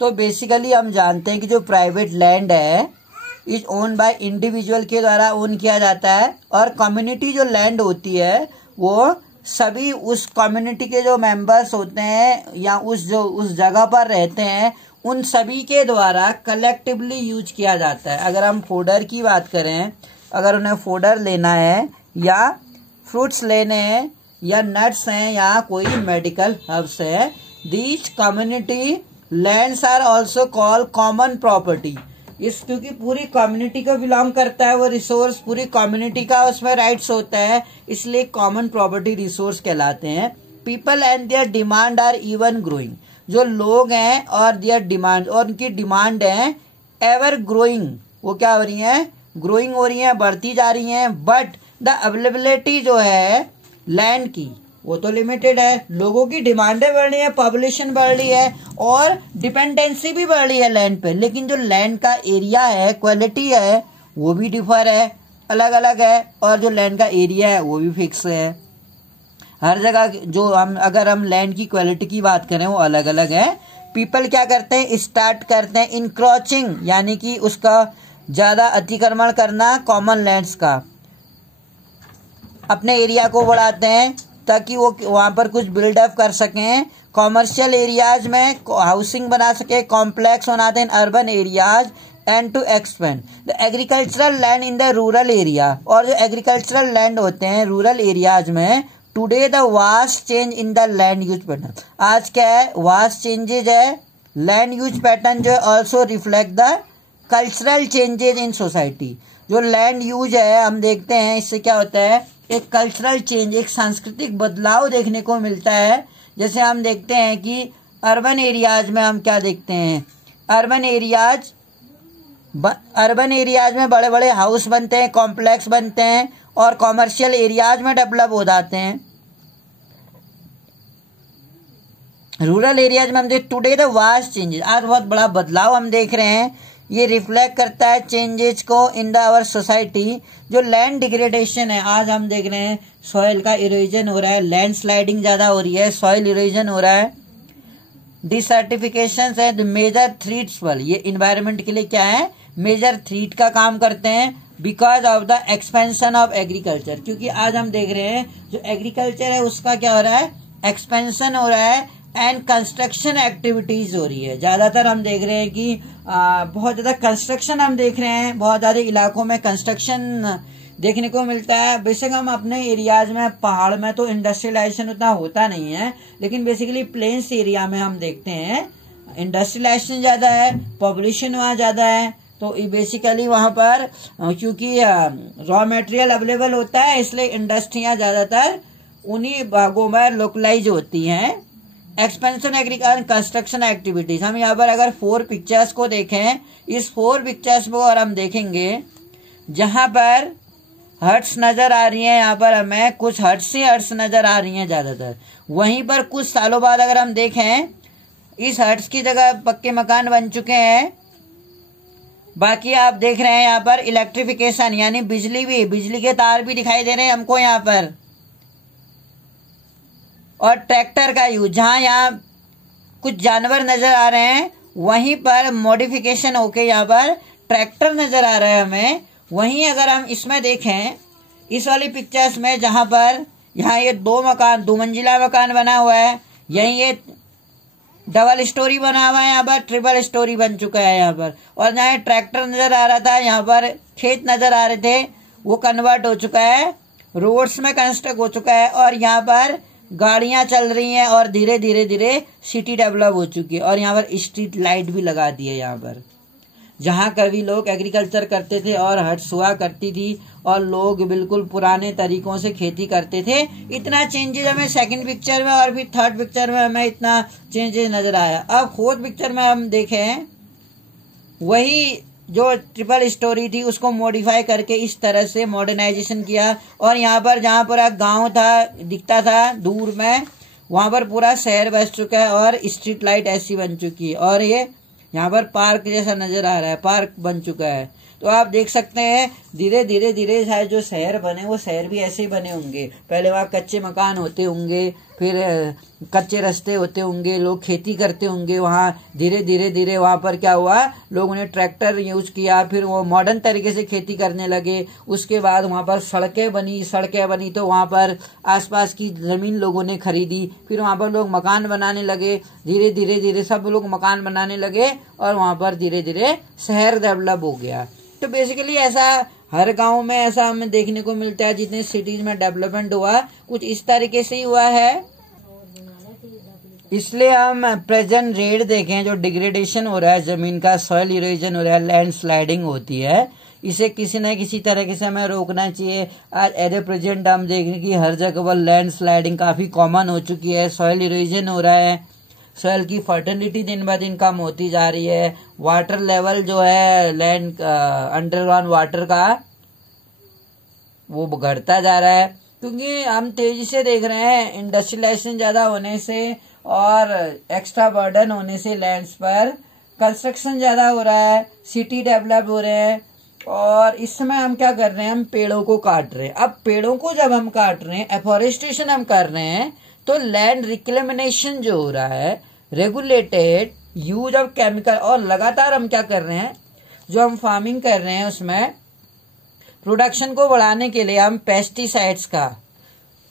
तो बेसिकली हम जानते हैं कि जो प्राइवेट लैंड है इज ओन बाय इंडिविजुअल के द्वारा ओन किया जाता है, और कम्युनिटी जो लैंड होती है वो सभी उस कम्युनिटी के जो मेंबर्स होते हैं या उस जगह पर रहते हैं उन सभी के द्वारा कलेक्टिवली यूज किया जाता है। अगर हम फोडर की बात करें, अगर उन्हें फोडर लेना है या फ्रूट्स लेने हैं या नट्स हैं या कोई मेडिकल हर्ब्स है, these community lands are also called common property. इस क्योंकि पूरी कम्युनिटी को बिलोंग करता है वो रिसोर्स, पूरी कम्युनिटी का उसमें राइट्स होता है, इसलिए कॉमन प्रॉपर्टी रिसोर्स कहलाते हैं। People and their demand are even growing. जो लोग हैं और देयर डिमांड, और उनकी डिमांड है एवर ग्रोइंग, वो क्या हो रही है, ग्रोइंग हो रही है, बढ़ती जा रही है। बट द अवेलेबिलिटी जो है लैंड की वो तो लिमिटेड है। लोगों की डिमांडें बढ़ रही है, पॉपुलेशन बढ़ रही है और डिपेंडेंसी भी बढ़ रही है लैंड पे, लेकिन जो लैंड का एरिया है, क्वालिटी है, वो भी डिफर है, अलग अलग है, और जो लैंड का एरिया है वो भी फिक्स है। हर जगह जो अगर हम लैंड की क्वालिटी की बात करें वो अलग अलग है। पीपल क्या करते हैं, स्टार्ट करते हैं इनक्रोचिंग, यानी कि उसका ज्यादा अतिक्रमण करना कॉमन लैंड्स का, अपने एरिया को बढ़ाते हैं ताकि वो वहां पर कुछ बिल्डअप कर सकें। कॉमर्शियल एरियाज में हाउसिंग बना सके, कॉम्प्लेक्स बनाते हैं urban areas and to expand the agricultural land in the rural area. और जो एग्रीकल्चरल लैंड होते हैं रूरल एरियाज में, today the vast change in the land use pattern, आज क्या है, वास्ट चेंजेज है लैंड यूज पैटर्न जो है also reflect the cultural changes in society. जो लैंड यूज है हम देखते हैं, इससे क्या होता है, एक कल्चरल चेंज, एक सांस्कृतिक बदलाव देखने को मिलता है। जैसे हम देखते हैं कि अर्बन एरियाज में हम क्या देखते हैं, अर्बन एरियाज में बड़े बड़े हाउस बनते हैं, कॉम्प्लेक्स बनते हैं, और कॉमर्शियल एरियाज में डेवलप हो जाते हैं। रूरल एरियाज में हम देख टुडे द वास्ट चेंजेस, आज बहुत बड़ा बदलाव हम देख रहे हैं। ये रिफ्लेक्ट करता है चेंजेस को इन द आवर सोसाइटी। जो लैंड डिग्रेडेशन है, आज हम देख रहे हैं सॉइल का इरोजन हो रहा है, लैंड स्लाइडिंग ज्यादा हो रही है, सॉइल इरोजन हो रहा है। डिसर्टिफिकेशन है मेजर थ्रेट्स पर, ये इन्वायरमेंट के लिए क्या है, मेजर थ्रेट का काम करते हैं because of the expansion of agriculture. क्योंकि आज हम देख रहे हैं जो एग्रीकल्चर है उसका क्या हो रहा है, एक्सपेंशन हो रहा है एंड कंस्ट्रक्शन एक्टिविटीज हो रही है। ज्यादातर हम देख रहे हैं कि बहुत ज्यादा कंस्ट्रक्शन हम देख रहे हैं, बहुत ज्यादा इलाकों में कंस्ट्रक्शन देखने को मिलता है। बेशक हम अपने एरियाज में पहाड़ में तो इंडस्ट्रियलाइजेशन उतना होता नहीं है, लेकिन बेसिकली प्लेन्स एरिया में हम देखते हैं इंडस्ट्रियलाइजेशन ज्यादा है, पॉपुलेशन वहाँ ज्यादा है। तो बेसिकली वहां पर क्योंकि रॉ मटेरियल अवेलेबल होता है, इसलिए इंडस्ट्रियां ज्यादातर उन्हीं भागों में लोकलाइज होती हैं। एक्सपेंशन एग्रीकल्चर कंस्ट्रक्शन एक्टिविटीज, हम यहाँ पर अगर 4 पिक्चर्स को देखें, इस 4 पिक्चर्स को और हम देखेंगे जहां पर हट्स नजर आ रही हैं, यहाँ पर हमें कुछ हट्स ही हट्स नजर आ रही हैं ज्यादातर। वहीं पर कुछ सालों बाद अगर हम देखें, इस हट्स की जगह पक्के मकान बन चुके हैं। बाकी आप देख रहे हैं यहाँ पर इलेक्ट्रिफिकेशन, यानी बिजली के तार भी दिखाई दे रहे हैं हमको यहाँ पर, और ट्रैक्टर का यूज। जहां यहाँ कुछ जानवर नजर आ रहे हैं वहीं पर मॉडिफिकेशन होके यहाँ पर ट्रैक्टर नजर आ रहा है हमें। वहीं अगर हम इसमें देखें, इस वाली पिक्चर्स में, जहां पर यहाँ ये 2 मंजिला मकान बना हुआ है, यहीं ये डबल स्टोरी बना हुआ है, यहाँ पर ट्रिपल स्टोरी बन चुका है यहाँ पर। और जहाँ ट्रैक्टर नजर आ रहा था, यहाँ पर खेत नजर आ रहे थे, वो कन्वर्ट हो चुका है, रोड्स में कंस्ट्रक्ट हो चुका है, और यहाँ पर गाड़ियां चल रही हैं और धीरे धीरे सिटी डेवलप हो चुकी है। और यहाँ पर स्ट्रीट लाइट भी लगा दी है यहाँ पर। जहां कभी लोग एग्रीकल्चर करते थे और हट्स हुआ करती थी और लोग बिल्कुल पुराने तरीकों से खेती करते थे, इतना चेंजेस हमें सेकंड पिक्चर में और फिर थर्ड पिक्चर में हमें इतना चेंजेस नजर आया। अब फोर्थ पिक्चर में हम देखें, वही जो ट्रिपल स्टोरी थी उसको मॉडिफाई करके इस तरह से मॉडर्नाइजेशन किया, और यहाँ पर जहाँ पूरा गांव था दिखता था दूर में, वहां पर पूरा शहर बस चुका है और स्ट्रीट लाइट ऐसी बन चुकी है, और ये यहाँ पर पार्क जैसा नजर आ रहा है, पार्क बन चुका है। तो आप देख सकते हैं धीरे धीरे धीरे शायद जो शहर बने वो शहर भी ऐसे ही बने होंगे। पहले वहाँ कच्चे मकान होते होंगे, फिर कच्चे रास्ते होते होंगे, लोग खेती करते होंगे। वहाँ धीरे धीरे धीरे वहाँ पर क्या हुआ, लोगों ने ट्रैक्टर यूज किया, फिर वो मॉडर्न तरीके से खेती करने लगे। उसके बाद वहाँ पर सड़कें बनी तो वहाँ पर आसपास की जमीन लोगों ने खरीदी, फिर वहाँ पर लोग मकान बनाने लगे। धीरे धीरे धीरे सब लोग मकान बनाने लगे और वहाँ पर धीरे धीरे शहर डेवलप हो गया। तो बेसिकली ऐसा हर गांव में ऐसा हमें देखने को मिलता है। जितने सिटीज में डेवलपमेंट हुआ कुछ इस तरीके से ही हुआ है। इसलिए हम प्रेजेंट रेट देखें, जो डिग्रेडेशन हो रहा है जमीन का, सॉइल इरोजन हो रहा है, लैंड स्लाइडिंग होती है, इसे किसी न किसी तरीके से हमें रोकना चाहिए। आज एज ए प्रेजेंट हम देखें कि हर जगह पर लैंड स्लाइडिंग काफी कॉमन हो चुकी है, सॉइल इरोजन हो रहा है, सॉइल की फर्टिलिटी दिन ब दिन कम होती जा रही है, वाटर लेवल जो है लैंड अंडरग्राउंड वाटर का वो घटता जा रहा है, क्योंकि हम तेजी से देख रहे हैं इंडस्ट्रियलाइजेशन ज्यादा होने से और एक्स्ट्रा बर्डन होने से लैंड्स पर कंस्ट्रक्शन ज्यादा हो रहा है, सिटी डेवलप हो रहे हैं। और इस समय हम क्या कर रहे हैं, हम पेड़ों को काट रहे हैं। अब पेड़ों को जब हम काट रहे हैं, एफोरेस्टेशन हम कर रहे हैं, तो लैंड रिक्लेमिनेशन जो हो रहा है, रेगुलेटेड यूज ऑफ केमिकल, और लगातार हम क्या कर रहे हैं, जो हम फार्मिंग कर रहे हैं उसमें प्रोडक्शन को बढ़ाने के लिए हम पेस्टिसाइड्स का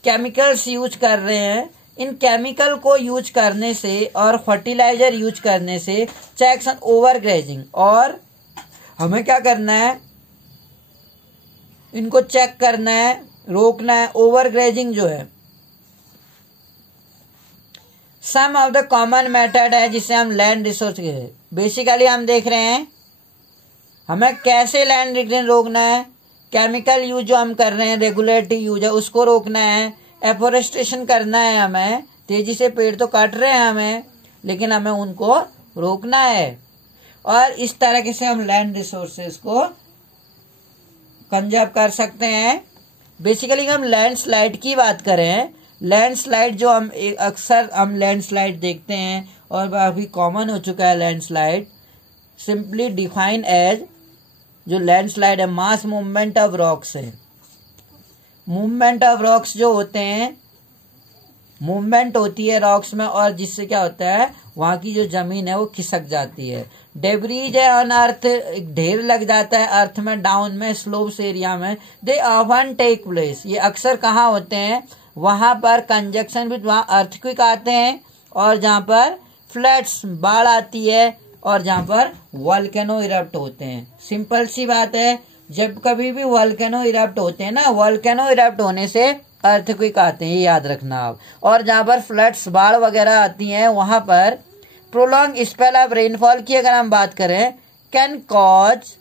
केमिकल्स यूज कर रहे हैं। इन केमिकल को यूज करने से और फर्टिलाइजर यूज करने से चेक्स ऑन ओवर ग्रेजिंग, और हमें क्या करना है, इनको चेक करना है, रोकना है। ओवर ग्रेजिंग जो है सम ऑफ द कॉमन मेथड है जिससे हम लैंड रिसोर्स के बेसिकली हम देख रहे हैं हमें कैसे लैंड डिग्रेडेशन रोकना है। केमिकल यूज जो हम कर रहे हैं, रेगुलेटरी यूज है, उसको रोकना है। एफोरेस्टेशन करना है, हमें तेजी से पेड़ तो काट रहे हैं हमें, लेकिन हमें उनको रोकना है। और इस तरह से हम लैंड रिसोर्सेज को कंजर्व कर सकते हैं। बेसिकली हम लैंडस्लाइड की बात करें, लैंडस्लाइड जो हम अक्सर हम लैंडस्लाइड देखते हैं और काफी कॉमन हो चुका है लैंडस्लाइड, सिंपली डिफाइन एज, जो लैंडस्लाइड है मास मूवमेंट ऑफ रॉक्स है। मूवमेंट ऑफ रॉक्स जो होते हैं, मूवमेंट होती है रॉक्स में, और जिससे क्या होता है वहां की जो जमीन है वो खिसक जाती है। डेब्रीज है ऑन अर्थ, एक ढेर लग जाता है अर्थ में, डाउन में, स्लोप्स एरिया में। दे ऑफन टेक प्लेस, ये अक्सर कहाँ होते हैं, वहां पर कंजक्शन भी, वहां अर्थक्वेक आते हैं, और जहां पर फ्लड्स बाढ़ आती है, और जहां पर वोल्केनो इरप्ट होते हैं। सिंपल सी बात है, जब कभी भी वोल्केनो इरप्ट होते हैं ना, वोल्केनो इरप्ट होने से अर्थक्वेक आते हैं, ये याद रखना आप। और जहां पर फ्लड्स बाढ़ वगैरह आती हैं, वहां पर प्रोलॉन्ग स्पेल ऑफ रेनफॉल की अगर हम बात करें, कैन कॉज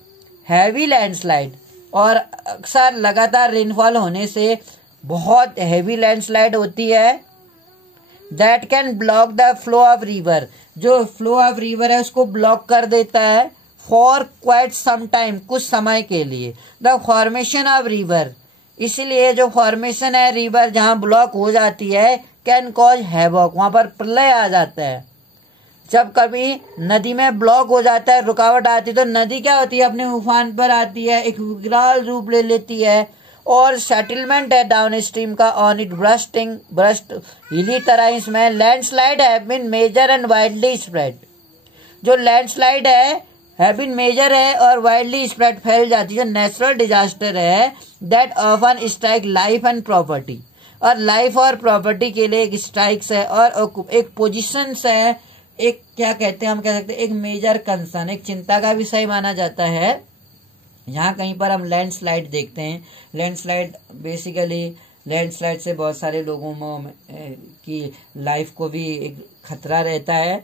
हैवी लैंडस्लाइड, और अक्सर लगातार रेनफॉल होने से बहुत हैवी लैंडस्लाइड होती है। That can block the flow of river, जो फ्लो ऑफ रिवर है उसको ब्लॉक कर देता है फॉर क्वाइट सम टाइम, कुछ समय के लिए। द फॉर्मेशन ऑफ रिवर, इसलिए जो फॉर्मेशन है रिवर जहां ब्लॉक हो जाती है, कैन कॉज हैवॉक, वहां पर प्रलय आ जाता है। जब कभी नदी में ब्लॉक हो जाता है, रुकावट आती है, तो नदी क्या होती है, अपने उफान पर आती है, एक विकराल रूप ले लेती है, और सेटलमेंट है डाउन स्ट्रीम का ऑन इट ब्रस्ट हिली तरह। इसमें landslide have been major and widely spread, जो लैंडस्लाइड है बीन मेजर है और वाइडली स्प्रेड फैल जाती है। जो नेचुरल डिजास्टर है that often strike life and property, और लाइफ और प्रॉपर्टी के लिए एक स्ट्राइक्स है और एक पोजिशन है, एक क्या कहते हैं हम कह सकते हैं एक मेजर कंसर्न, एक चिंता का विषय माना जाता है। यहाँ कहीं पर हम लैंडस्लाइड देखते हैं। लैंडस्लाइड बेसिकली लैंडस्लाइड से बहुत सारे लोगों की लाइफ को भी एक खतरा रहता है,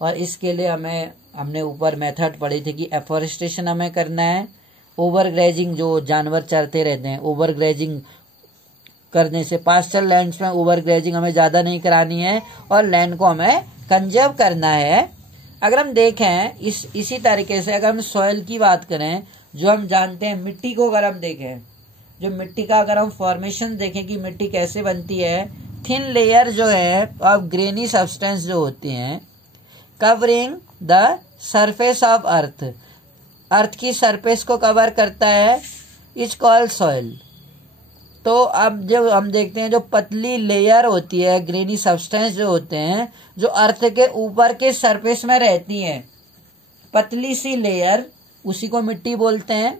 और इसके लिए हमने ऊपर मेथड पढ़ी थी कि एफोरेस्टेशन हमें करना है। ओवर ग्रेजिंग, जो जानवर चरते रहते हैं, ओवर ग्रेजिंग करने से पास्चर लैंड्स में ओवर ग्रेजिंग हमें ज्यादा नहीं करानी है, और लैंड को हमें कंजर्व करना है। अगर हम देखें इसी तरीके से अगर हम सॉइल की बात करें, जो हम जानते हैं मिट्टी को अगर हम देखें, जो मिट्टी का अगर हम फॉर्मेशन देखें कि मिट्टी कैसे बनती है, थिन लेयर जो है ऑफ ग्रेनी सब्सटेंस जो होती हैं covering the surface of earth, earth की सरफेस को कवर करता है इज कॉल्ड सॉइल। तो अब जब हम देखते हैं जो पतली लेयर होती है, ग्रेनी सब्सटेंस जो होते हैं, जो अर्थ के ऊपर के सरफेस में रहती हैं, पतली सी लेयर, उसी को मिट्टी बोलते हैं।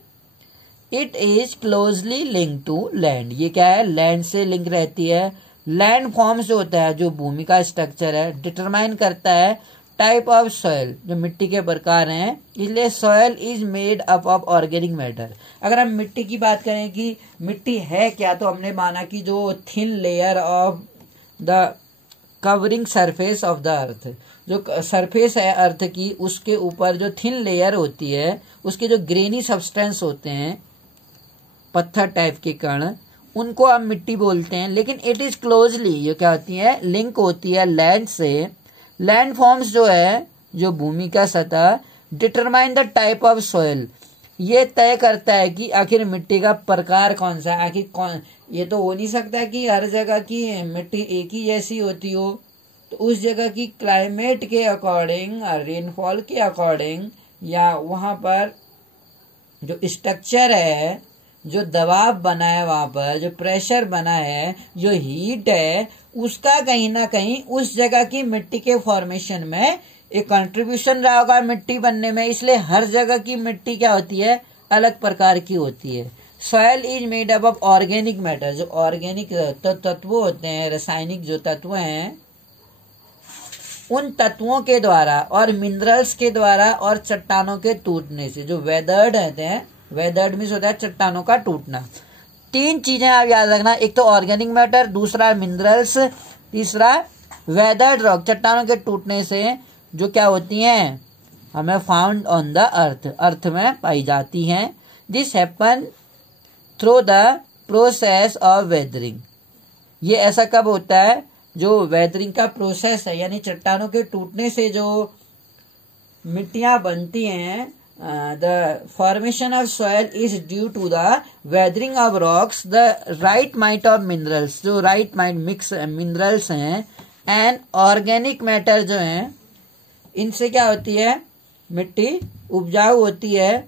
It is closely link to land. ये क्या है? लैंड से लिंक रहती है। लैंड फॉर्म्स जो होता है, जो भूमि का स्ट्रक्चर है, डिटरमाइन करता है टाइप ऑफ सॉइल, जो मिट्टी के प्रकार हैं। इसलिए soil is made up of organic matter. अगर हम मिट्टी की बात करें कि मिट्टी है क्या, तो हमने माना कि जो thin layer of the covering surface of the earth, जो सरफेस है अर्थ की, उसके ऊपर जो थिन लेयर होती है, उसके जो ग्रेनी सब्सटेंस होते हैं, पत्थर टाइप के कण, उनको हम मिट्टी बोलते हैं। लेकिन इट इज क्लोजली, ये क्या होती है? लिंक होती है लैंड से। लैंड फॉर्म्स जो है, जो भूमि का सतह, determine the type of soil, ये तय करता है कि आखिर मिट्टी का प्रकार कौन सा है। आखिर कौन, ये तो हो नहीं सकता कि हर जगह की मिट्टी एक ही जैसी होती हो। तो उस जगह की क्लाइमेट के अकॉर्डिंग, रेनफॉल के अकॉर्डिंग, या वहां पर जो स्ट्रक्चर है, जो दबाव बना है, वहां पर जो प्रेशर बना है, जो हीट है, उसका कहीं ना कहीं उस जगह की मिट्टी के फॉर्मेशन में एक कंट्रीब्यूशन रहा होगा मिट्टी बनने में। इसलिए हर जगह की मिट्टी क्या होती है? अलग प्रकार की होती है। Soil is made up of organic matter. जो ऑर्गेनिक तत्व होते हैं, रासायनिक जो तत्व हैं, उन तत्वों के द्वारा और मिनरल्स के द्वारा और चट्टानों के टूटने से, जो वेदर्ड रहते हैं, वेदर्ड मीन्स होता है चट्टानों का टूटना। तीन चीजें आप याद रखना, एक तो ऑर्गेनिक मैटर, दूसरा मिनरल्स, तीसरा वेदर्ड रॉक, चट्टानों के टूटने से जो क्या होती हैं, हमें फाउंड ऑन द अर्थ, अर्थ में पाई जाती हैं। This happen through the process of weathering. ये ऐसा कब होता है? जो वेदरिंग का प्रोसेस है, यानी चट्टानों के टूटने से जो मिट्टियां बनती हैं, the formation of soil is due to the weathering of rocks, the right amount of minerals, जो right amount mix minerals हैं, and organic matter जो हैं, इनसे क्या होती है? मिट्टी उपजाऊ होती है।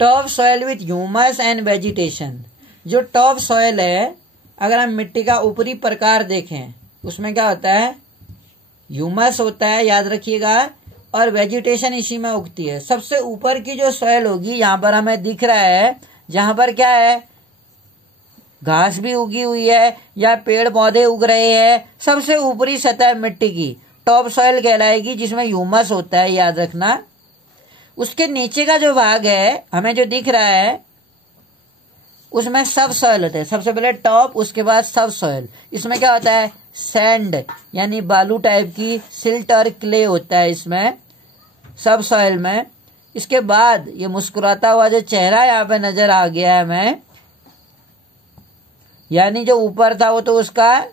Top soil with humus and vegetation. जो टॉप सॉइल है, अगर हम मिट्टी का ऊपरी प्रकार देखें, उसमें क्या होता है? ह्यूमस होता है, याद रखिएगा, और वेजिटेशन इसी में उगती है। सबसे ऊपर की जो सॉइल होगी, यहाँ पर हमें दिख रहा है, जहां पर क्या है? घास भी उगी हुई है या पेड़ पौधे उग रहे हैं। सबसे ऊपरी सतह मिट्टी की टॉप सॉइल कहलाएगी, जिसमें ह्यूमस होता है, याद रखना। उसके नीचे का जो भाग है, हमें जो दिख रहा है, उसमें सब सॉइल होता है। सबसे पहले टॉप, उसके बाद सब सॉइल। इसमें क्या होता है? सैंड, यानी बालू टाइप की, सिल्ट और क्ले होता है इसमें, सब सॉइल में। इसके बाद ये मुस्कुराता हुआ जो चेहरा यहाँ पे नजर आ गया है हमें, यानी जो ऊपर था वो तो उसका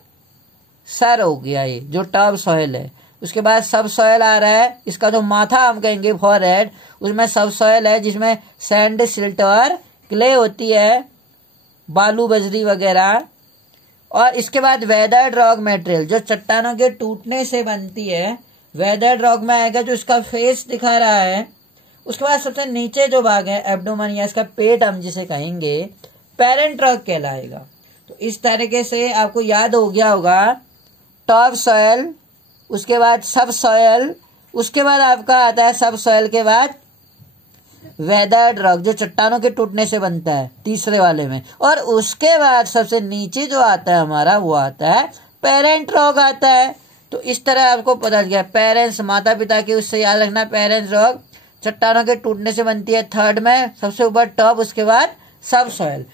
सर हो गया, ये जो टॉप सॉइल है। उसके बाद सब सॉइल आ रहा है, इसका जो माथा हम कहेंगे फॉरहेड, उसमें सब सॉइल है, जिसमें सैंड, सिल्ट और क्ले होती है, बालू बजरी वगैरह। और इसके बाद वेदर्ड रॉक मटेरियल, जो चट्टानों के टूटने से बनती है, वेदर्ड रॉक में आएगा, जो इसका फेस दिखा रहा है। उसके बाद सबसे नीचे जो भाग है, एब्डोमेन या इसका पेट हम जिसे कहेंगे, पेरेंट रॉक कहलाएगा। तो इस तरीके से आपको याद हो गया होगा, टॉप सॉइल, उसके बाद सब सॉइल, उसके बाद आपका आता है सब सॉइल के बाद वेदर्ड रॉक, जो चट्टानों के टूटने से बनता है, तीसरे वाले में। और उसके बाद सबसे नीचे जो आता है हमारा, वो आता है पेरेंट रॉक आता है। तो इस तरह आपको पता चल गया, पेरेंट्स, माता पिता की, उससे याद रखना, पेरेंट्स रॉक चट्टानों के टूटने से बनती है। थर्ड में सबसे ऊपर टॉप, उसके बाद सब सॉइल।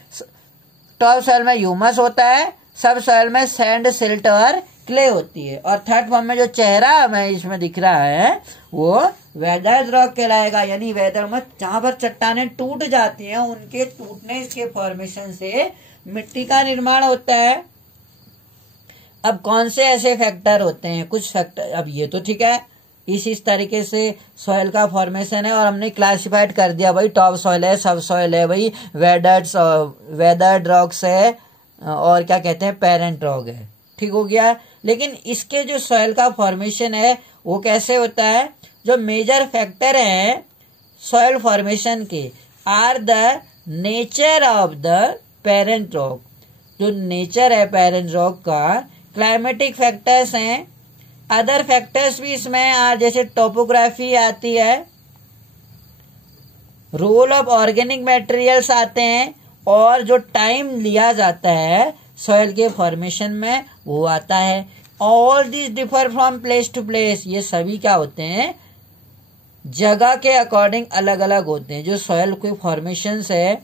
टॉप सॉइल में ह्यूमस होता है, सब सॉइल में सैंड, सिल्ट और क्ले होती है। और थर्ड फॉर्म में जो चेहरा हमें इसमें दिख रहा है, वो वेदर्ड रॉक कहलाएगा। यानी वेदर में जहां पर चट्टानें टूट जाती हैं, उनके टूटने के फॉर्मेशन से मिट्टी का निर्माण होता है। अब कौन से ऐसे फैक्टर होते हैं? कुछ फैक्टर, अब ये तो ठीक है, इस तरीके से सॉइल का फॉर्मेशन है, और हमने क्लासिफाइड कर दिया, भाई टॉप सॉइल है, सब सॉइल है, भाई वेदर्ड रॉक्स है, और क्या कहते हैं, पेरेंट रॉक है। ठीक हो गया। लेकिन इसके जो सॉइल का फॉर्मेशन है, वो कैसे होता है? जो मेजर फैक्टर है सॉइल फॉर्मेशन के are the nature of the parent rock. जो नेचर है पेरेंट रॉक का, क्लाइमेटिक फैक्टर्स हैं, अदर फैक्टर्स भी इसमें जैसे टोपोग्राफी आती है, रोल ऑफ ऑर्गेनिक मटेरियल्स आते हैं, और जो टाइम लिया जाता है सॉइल के फॉर्मेशन में वो आता है। All this differ from place to place. ये सभी क्या होते हैं, जगह के अकॉर्डिंग अलग अलग होते हैं। जो सॉइल के फॉर्मेशंस है,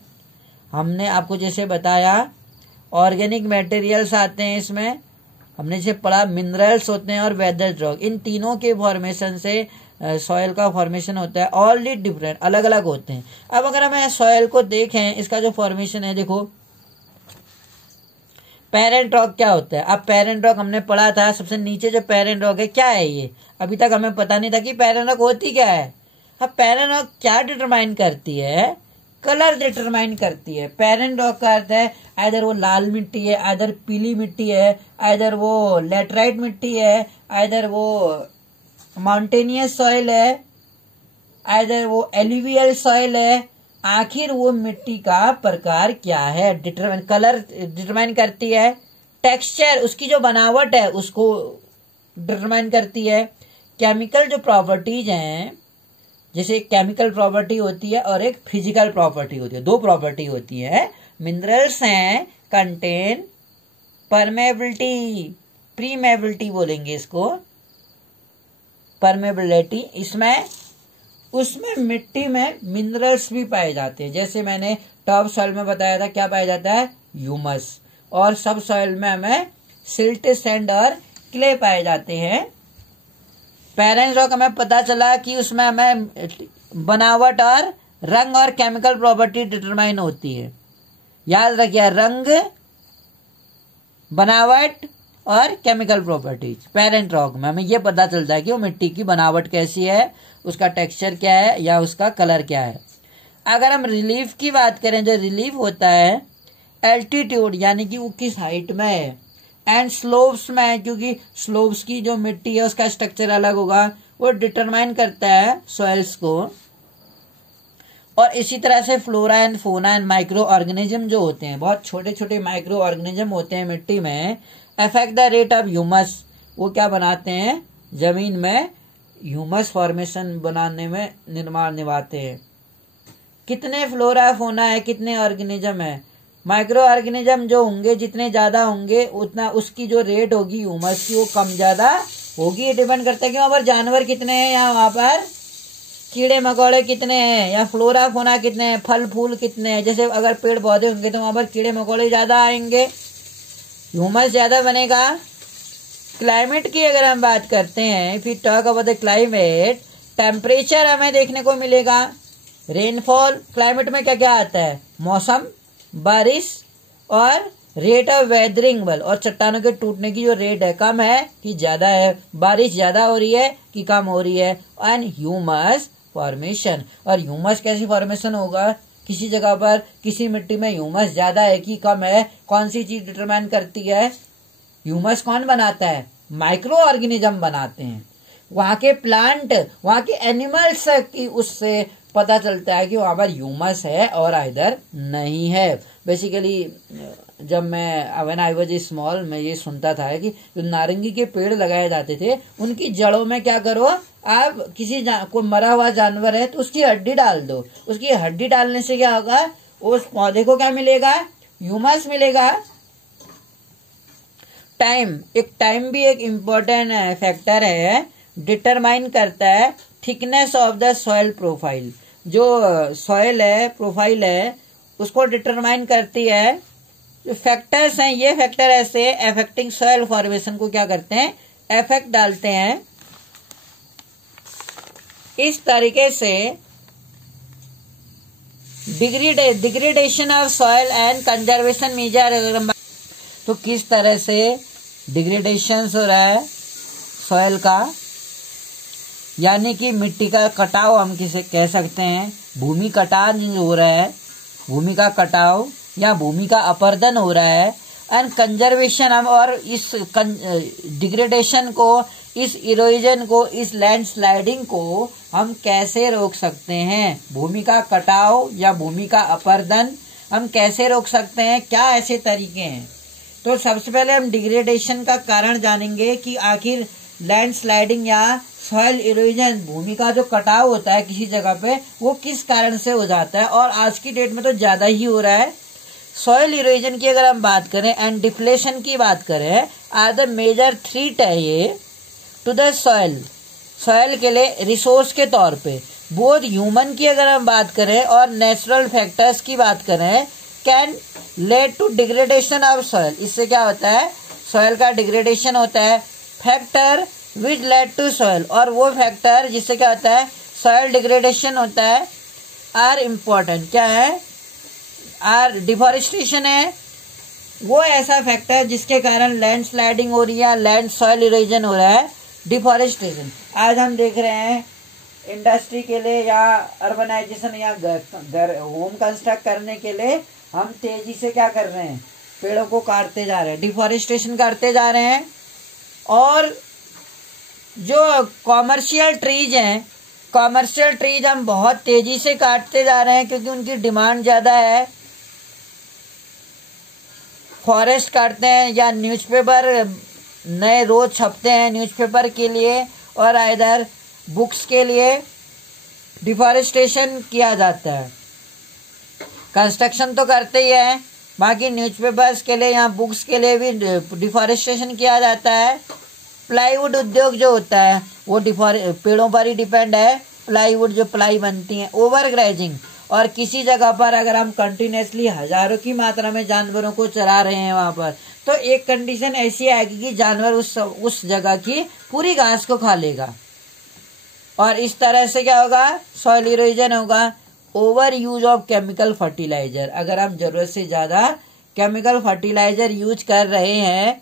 हमने आपको जैसे बताया ऑर्गेनिक मटेरियल्स आते हैं, इसमें हमने जैसे पढ़ा मिनरल्स होते हैं और वेदर रॉक, इन तीनों के फॉर्मेशन से सॉइल का फॉर्मेशन होता है। ऑल डिफरेंट, अलग अलग होते हैं। अब अगर हमें सॉइल को देखें, इसका जो फॉर्मेशन है, देखो पेरेंट रॉक क्या होता है। अब पेरेंट रॉक हमने पढ़ा था, सबसे नीचे जो पेरेंट रॉक है क्या है, ये अभी तक हमें पता नहीं था कि पेरेंट रॉक होती क्या है। अब पेरेंट रॉक क्या डिटरमाइन करती है, कलर डिटरमाइन करती है। पेरेंट रॉक का अर्थ है आइदर वो लाल मिट्टी है, आइदर पीली मिट्टी है, आइदर वो लेटराइट मिट्टी है, आइदर वो माउंटेनियस सॉइल है, आइदर वो एलुवियल सॉइल है। आखिर वो मिट्टी का प्रकार क्या है, कलर डिटरमाइन करती है। टेक्सचर, उसकी जो बनावट है उसको डिटरमाइन करती है। केमिकल जो प्रॉपर्टीज हैं, जैसे एक केमिकल प्रॉपर्टी होती है और एक फिजिकल प्रॉपर्टी होती है, दो प्रॉपर्टी होती है। मिनरल्स हैं कंटेन परमेबिलिटी, प्रीमेबिलिटी बोलेंगे इसको, परमेबिलिटी। इसमें उसमें मिट्टी में मिनरल्स भी पाए जाते हैं। जैसे मैंने टॉप सॉइल में बताया था क्या पाया जाता है, ह्यूमस, और सब सॉइल में हमें सिल्ट, सैंड और क्ले पाए जाते हैं। पेरेंट रॉक हमें पता चला कि उसमें हमें बनावट और रंग और केमिकल प्रॉपर्टी डिटरमाइन होती है। याद रखिए, रंग, बनावट और केमिकल प्रॉपर्टीज। पेरेंट रॉक में हमें यह पता चलता है कि वो मिट्टी की बनावट कैसी है, उसका टेक्सचर क्या है या उसका कलर क्या है। अगर हम रिलीफ की बात करें, जो रिलीफ होता है एल्टीट्यूड, यानी कि वो किस हाइट में है, एंड स्लोप्स में है, क्योंकि स्लोप्स की जो मिट्टी है उसका स्ट्रक्चर अलग होगा, वो डिटरमाइन करता है सॉइल्स को। और इसी तरह से flora and fauna and micro organism जो होते हैं, बहुत छोटे छोटे माइक्रो ऑर्गेनिज्म होते हैं मिट्टी में, affect the rate of humus. वो क्या बनाते हैं, जमीन में ह्यूमस फॉर्मेशन बनाने में निर्माण निभाते हैं। कितने फ्लोरा फोना है, कितने ऑर्गेनिज्म है, माइक्रो ऑर्गेनिज्म जो होंगे जितने ज्यादा होंगे उतना उसकी जो रेट होगी ह्यूमस की वो कम ज्यादा होगी। ये डिपेंड करता है कि वहां पर जानवर कितने हैं या वहां पर कीड़े मकोड़े कितने हैं या फ्लोरा फोना कितने हैं, फल फूल कितने हैं। जैसे अगर पेड़ पौधे होंगे तो वहां पर कीड़े मकोड़े ज्यादा आएंगे, ह्यूमस ज्यादा बनेगा। क्लाइमेट की अगर हम बात करते हैं, फिर talk about the climate, temperature हमें देखने को मिलेगा। रेनफॉल, क्लाइमेट में क्या क्या आता है, मौसम, बारिश और रेट ऑफ वेदरिंग बल, और चट्टानों के टूटने की जो रेट है कम है कि ज्यादा है, बारिश ज्यादा हो रही है कि कम हो रही है। एंड ह्यूमस फॉर्मेशन, और ह्यूमस कैसी फॉर्मेशन होगा, किसी जगह पर किसी मिट्टी में ह्यूमस ज्यादा है कि कम है, कौन सी चीज डिटरमाइन करती है, ह्यूमस कौन बनाता है, माइक्रो ऑर्गेनिज्म बनाते हैं। वहां के प्लांट, वहां के एनिमल्स की उससे पता चलता है कि वहां पर ह्यूमस है और इधर नहीं है। बेसिकली जब मैं व्हेन आई वाज स्मॉल, मैं ये सुनता था कि जो नारंगी के पेड़ लगाए जाते थे उनकी जड़ों में क्या करो, आप किसी कोई मरा हुआ जानवर है तो उसकी हड्डी डाल दो। उसकी हड्डी डालने से क्या होगा, उस पौधे को क्या मिलेगा, ह्यूमस मिलेगा। टाइम, एक टाइम भी एक इम्पोर्टेंट फैक्टर है, डिटरमाइन करता है thickness of the soil profile. जो सॉइल है, प्रोफाइल है, उसको डिटरमाइन करती है। जो फैक्टर्स हैं, ये फैक्टर ऐसे अफेक्टिंग सॉइल फॉर्मेशन को क्या करते हैं, इफेक्ट डालते हैं। इस तरीके से degradation of soil and conservation major, तो किस तरह से डिग्रेडेशन हो रहा है सॉइल का, यानी कि मिट्टी का कटाव हम किसे कह सकते हैं, भूमि कटाव हो रहा है, भूमि का कटाव या भूमि का अपर्दन हो रहा है। एंड कंजर्वेशन, हम और इस डिग्रेडेशन को इस इरोजन को, इस लैंड स्लाइडिंग को हम कैसे रोक सकते हैं? भूमि का कटाव या भूमि का अपरदन हम कैसे रोक सकते हैं? क्या ऐसे तरीके हैं? तो सबसे पहले हम डिग्रेडेशन का कारण जानेंगे कि आखिर लैंड स्लाइडिंग या सॉइल इरोजन, भूमि का जो कटाव होता है किसी जगह पे, वो किस कारण से हो जाता है, और आज की डेट में तो ज्यादा ही हो रहा है। सॉइल इरोजन की अगर हम बात करें एंड डिफ्लेशन की बात करें, आर द मेजर थ्रेट है ये टू द सॉइल के लिए रिसोर्स के तौर पे। बोथ ह्यूमन की अगर हम बात करें और नेचुरल फैक्टर्स की बात करें, can lead to degradation of soil. इससे क्या होता है? सॉइल का डिग्रेडेशन होता है। Factor which lead to soil, और वो फैक्टर जिससे क्या होता है? सॉइल डिग्रेडेशन होता है, आर इम्पोर्टेंट। क्या है? आर डिफॉरेस्टेशन है वो ऐसा फैक्टर जिसके कारण लैंड स्लाइडिंग हो रही है, लैंड सॉइल इरोजन हो रहा है। डिफॉरेस्टेशन आज हम देख रहे हैं इंडस्ट्री के लिए या अर्बनाइजेशन या घर होम कंस्ट्रक्ट करने के लिए हम तेजी से क्या कर रहे हैं? पेड़ों को काटते जा रहे हैं, डिफॉरेस्टेशन करते जा रहे हैं। और जो कॉमर्शियल ट्रीज हैं, कॉमर्शियल ट्रीज हम बहुत तेजी से काटते जा रहे हैं क्योंकि उनकी डिमांड ज्यादा है। फॉरेस्ट काटते हैं या न्यूज़पेपर नए रोज छपते हैं न्यूज़पेपर के लिए और इधर बुक्स के लिए डिफॉरेस्टेशन किया जाता है। कंस्ट्रक्शन तो करते ही है, बाकी न्यूज़पेपर्स के लिए या बुक्स के लिए भी डिफॉरेस्टेशन किया जाता है। प्लाईवुड उद्योग जो होता है वो पेड़ों पर ही डिपेंड है। प्लाईवुड जो प्लाई बनती है, ओवरग्रेजिंग, और किसी जगह पर अगर हम कंटिन्यूसली हजारों की मात्रा में जानवरों को चरा रहे हैं वहां पर, तो एक कंडीशन ऐसी आएगी कि जानवर उस जगह की पूरी घास को खा लेगा और इस तरह से क्या होगा? सॉइल इरोजन होगा। Overuse of chemical fertiliser, अगर हम जरूरत से ज्यादा केमिकल फर्टिलाइजर यूज कर रहे हैं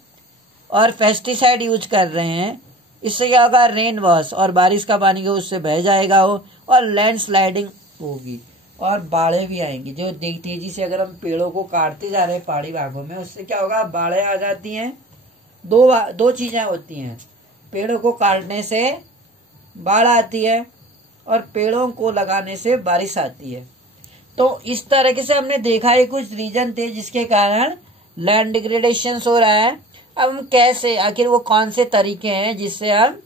और पेस्टिसाइड यूज कर रहे हैं, इससे क्या होगा? रेन वॉश, और बारिश का पानी को उससे बह जाएगा वो, और लैंड स्लाइडिंग होगी और बाढ़ें भी आएंगी। जो तेजी से अगर हम पेड़ों को काटते जा रहे हैं पहाड़ी भागों में, उससे क्या होगा? बाढ़ें आ जाती हैं। दो चीजें होती हैं, पेड़ों को काटने से बाढ़ आती है और पेड़ों को लगाने से बारिश आती है। तो इस तरीके से हमने देखा है कुछ रीजन थे जिसके कारण लैंड डिग्रेडेशन हो रहा है। अब हम कैसे, आखिर वो कौन से तरीके हैं जिससे हम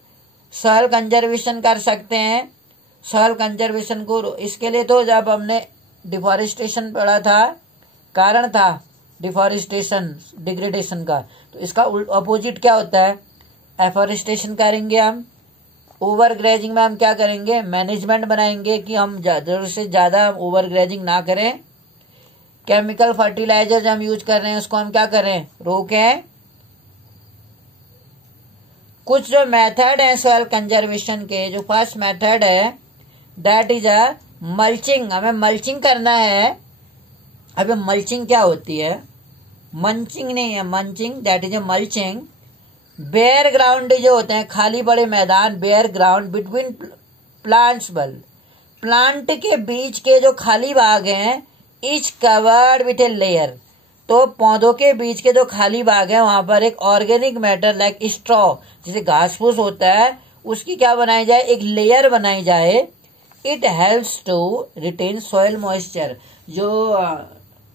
सॉइल कंजर्वेशन कर सकते हैं? सॉइल कंजर्वेशन को इसके लिए तो जब हमने डिफॉरेस्टेशन पढ़ा था, कारण था डिफॉरेस्टेशन डिग्रेडेशन का, तो इसका अपोजिट क्या होता है? एफॉरेस्टेशन करेंगे हम। ओवरग्रेजिंग में हम क्या करेंगे? मैनेजमेंट बनाएंगे कि हम जरूरत से ज्यादा ओवरग्रेजिंग ना करें। केमिकल फर्टिलाइजर जो हम यूज कर रहे हैं उसको हम क्या करें? रोकें। कुछ जो मेथड है सॉइल कंजर्वेशन के, जो फर्स्ट मेथड है दैट इज अ मल्चिंग। हमें मल्चिंग करना है। अब मल्चिंग क्या होती है? मंचिंग नहीं है, munching that is a mulching. Bare ground जो होते हैं, खाली बड़े मैदान, बेयर ग्राउंड बिटवीन प्लांट्स बल, प्लांट के बीच के जो खाली भाग हैं, each covered with a layer. तो पौधों के बीच के जो खाली भाग है वहां पर एक ऑर्गेनिक मैटर लाइक स्ट्रॉ, जैसे घास फूस होता है, उसकी क्या बनाई जाए? एक लेयर बनाई जाए। It helps to retain soil moisture. जो